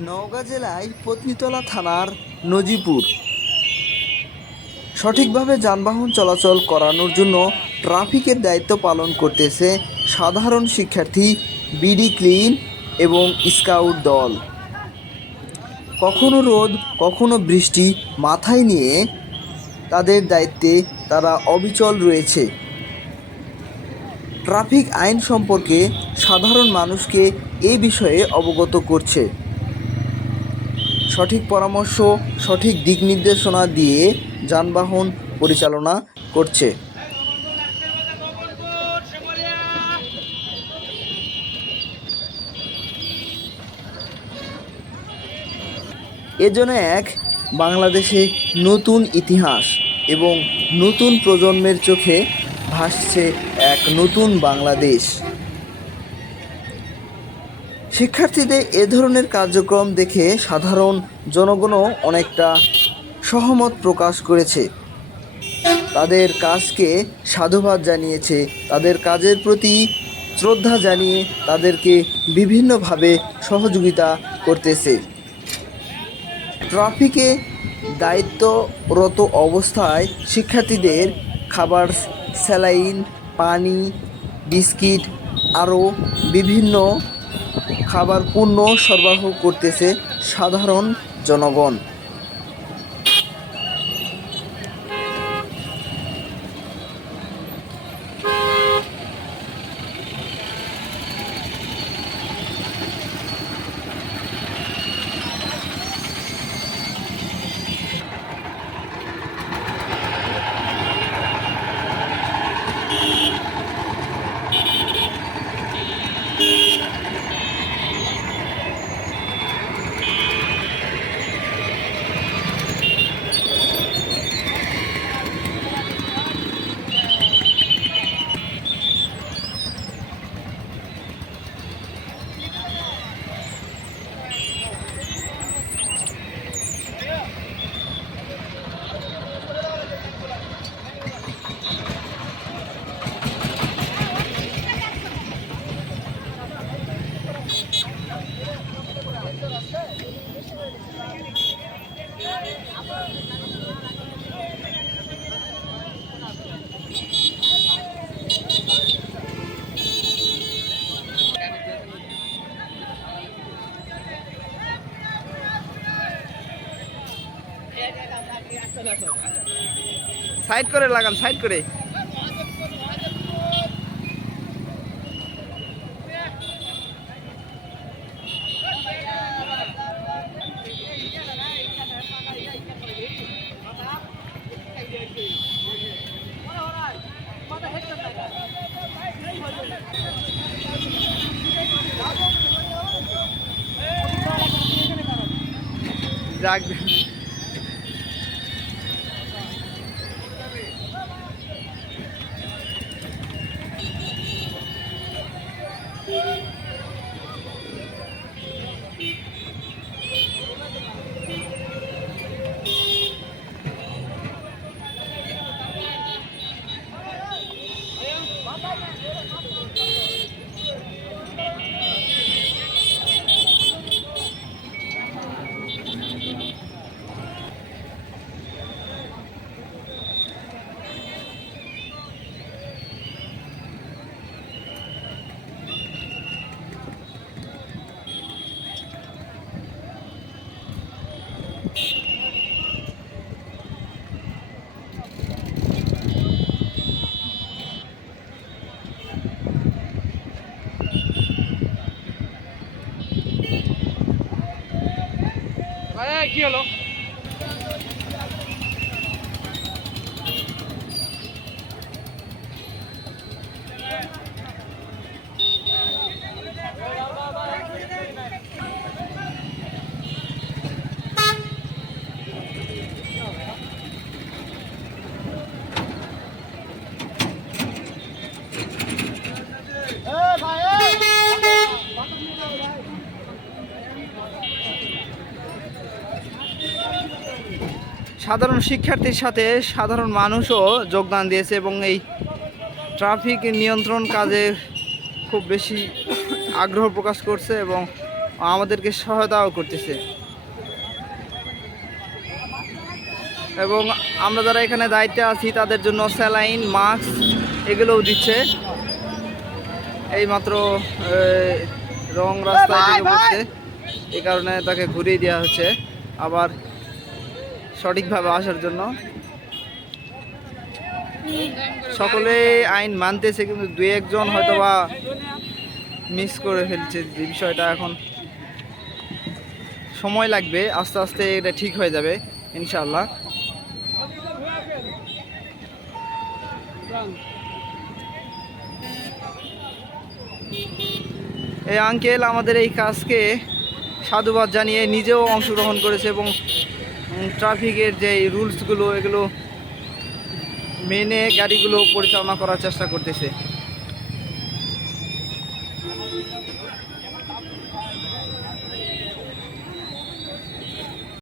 নওগাঁ জেলায় পত্নীতলা থানার নজিপুর সঠিকভাবে যানবাহন চলাচল করানোর জন্য ট্রাফিকের দায়িত্ব পালন করতেছে সাধারণ শিক্ষার্থী, বিডি ক্লিন এবং স্কাউট দল। কখনো রোদ, কখনো বৃষ্টি মাথায় নিয়ে তাদের দায়িত্বে তারা অবিচল রয়েছে। ট্রাফিক আইন সম্পর্কে সাধারণ মানুষকে এ বিষয়ে অবগত করছে। সঠিক পরামর্শ, সঠিক দিক নির্দেশনা দিয়ে যানবাহন পরিচালনা করছে। এ যেন এক বাংলাদেশে নতুন ইতিহাস এবং নতুন প্রজন্মের চোখে ভাসছে এক নতুন বাংলাদেশ। শিক্ষার্থীদের এ ধরনের কার্যক্রম দেখে সাধারণ জনগণও অনেকটা সহমত প্রকাশ করেছে। তাদের কাজকে সাধুবাদ জানিয়েছে, তাদের কাজের প্রতি শ্রদ্ধা জানিয়ে তাদেরকে বিভিন্নভাবে সহযোগিতা করতেছে। ট্রাফিকে দায়িত্বরত অবস্থায় শিক্ষার্থীদের খাবার, স্যালাইন, পানি, বিস্কিট আরও বিভিন্ন খাবার পণ্য সরবরাহ করতেছে সাধারণ জনগণ। সাইড করে লাগান, সাইড করে। যাক, কি হলো? সাধারণ শিক্ষার্থীর সাথে সাধারণ মানুষও যোগদান দিয়েছে এবং এই ট্রাফিক নিয়ন্ত্রণ কাজে খুব বেশি আগ্রহ প্রকাশ করছে এবং আমাদেরকে সহায়তাও করতেছে। এবং আমরা যারা এখানে দায়িত্বে আছি তাদের জন্য স্যালাইন, মাস্ক এগুলোও দিচ্ছে। এইমাত্র রং রাস্তায় ঢুকে পড়ছে, এই কারণে তাকে ঘুরিয়ে দেওয়া হচ্ছে আবার সঠিকভাবে আসার জন্য। সকলে আইন মানতেছে, কিন্তু দুই একজন হয়তোবা মিস করে ফেলছে। যে বিষয়টা এখন সময় লাগবে, আস্তে আস্তে এটা ঠিক হয়ে যাবে ইনশাআল্লাহ। এই আঙ্কেল আমাদের এই কাজকে সাধুবাদ জানিয়ে নিজেও অংশগ্রহণ করেছে এবং ট্রাফিকের যে রুলসগুলো এগুলো মেনে গাড়িগুলো পরিচালনা করার চেষ্টা করতেছে।